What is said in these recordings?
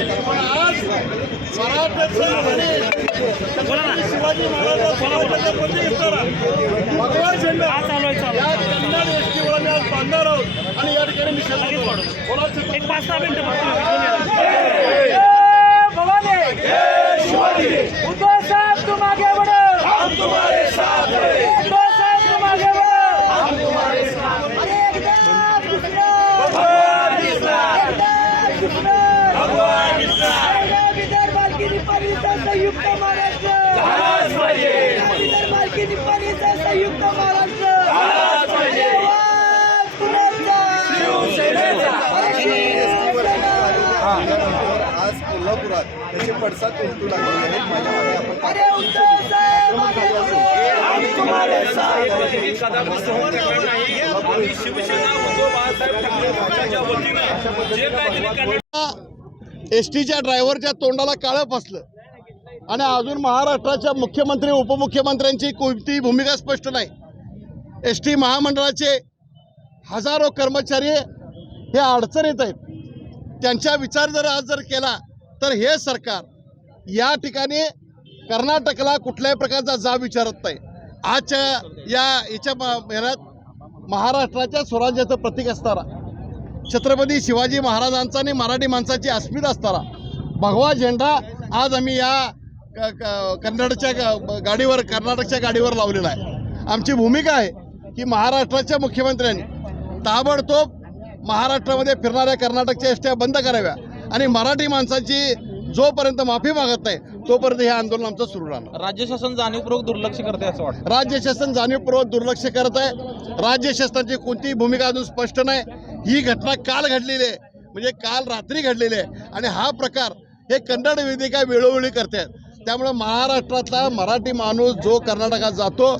पण आज मराठ्याचं आणि शिवाजी महाराज प्रतीक असणारा भगवा झेंडा या कन्नड एसटी मी आज बांधणार आहोत आणि या ठिकाणी पाच सहा मिनिटं संयुक्त महाराष्ट्र. आज कोल्हापुरात त्याचे पडसाद लागले आहेत. माझ्या मागे आपण एस टीच्या ड्रायव्हरच्या तोंडाला काळं फसलं. आणि अजून महाराष्ट्राच्या मुख्यमंत्री उपमुख्यमंत्र्यांची कोणतीही भूमिका स्पष्ट नाही. एस टी महामंडळाचे हजारो कर्मचारी हे अडचणीत आहेत. त्यांचा विचार जर आज जर केला तर हे सरकार या ठिकाणी कर्नाटकला कुठल्याही प्रकारचा जाब विचारत नाही. आजच्या या याच्या महिन्यात महाराष्ट्राच्या स्वराज्याचं प्रतीक असणारा छत्रपती शिवाजी महाराजांचा आणि मराठी माणसाची अस्मिता असताना भगवा झेंडा आज आम्ही या कन्नडच्या गाडीवर कर्नाटकच्या गाडीवर लावलेला आहे. आमची भूमिका आहे की महाराष्ट्राच्या मुख्यमंत्र्यांनी ताबडतोब महाराष्ट्रामध्ये फिरणाऱ्या कर्नाटकच्या एसट्या बंद कराव्या आणि मराठी माणसाची जोपर्यंत माफी मागत नाही तोपर्यंत हे आंदोलन आमचं सुरू राहणार. राज्य शासन जाणीवपूर्वक दुर्लक्ष करते असं वाटतं. राज्य शासन जाणीवपूर्वक दुर्लक्ष करत आहे. राज्य शासनाची कोणतीही भूमिका अजून स्पष्ट नाही. ही घटना काल घडलेली आहे. म्हणजे काल रात्री घडलेली आहे. आणि हा प्रकार हे कन्नड वेदिका वेळोवेळी करतात त्यामुळे महाराष्ट्रातला मराठी माणूस जो कर्नाटकात जातो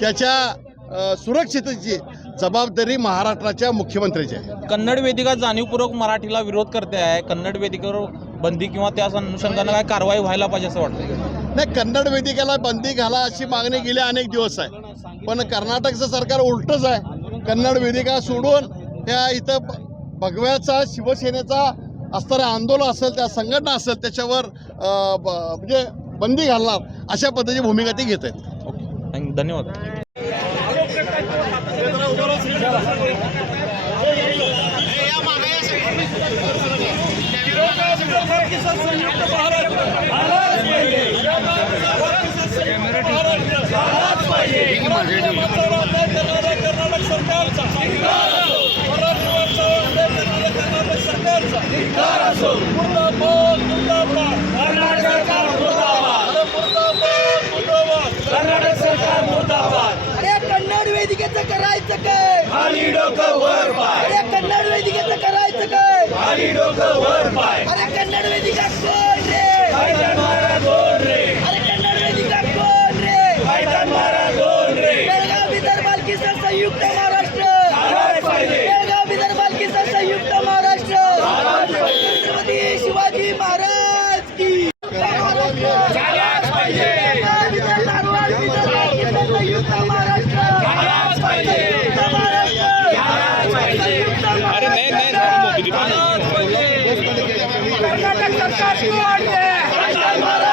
त्याच्या सुरक्षिततेची जबाबदारी महाराष्ट्राच्या मुख्यमंत्र्याची आहे. कन्नड वेदिका जाणीवपूर्वक मराठीला विरोध करते आहे. कन्नड वेदिकेवर बंदी किंवा त्या अनुषंगानं काय कारवाई व्हायला पाहिजे असं वाटतं नाही कन्नड वेदिकेला बंदी घाला अशी मागणी गेल्या अनेक दिवस आहे. पण कर्नाटकचं सरकार उलटच आहे. कन्नड वेदिका सोडून त्या इथं भगव्याचा शिवसेनेचा असणारं आंदोलन असेल त्या संघटना असेल त्याच्यावर म्हणजे बंदी घालणार अशा पद्धतीची भूमिका ती घेत आहेत ओके. धन्यवाद कर्नाटक सरकारचा कर्नाटक सरकारचा मुर्दाबाद मुर्दाबाद अरे मुर्दाबाद अरे कन्नड वेदिकेचं करायचं काय? अरे कन्नड वेदिकेचं करायचं काय? अरे कन्नड वेदिका कोण रे? अरे कन्नड वेदिका कोण रे? बेळगाव विदर्भाल किसान संयुक्त महाराष्ट्र. बेळगाव विदर्भाल किसान संयुक्त महाराष्ट्र. छत्रपती शिवाजी महाराज की बेळगाव विदर्भाल किसान संयुक्त महाराष्ट्र संयुक्त महाराष्ट्र संयुक्त महाराष्ट्र कर्नाटक सरकार कोण रे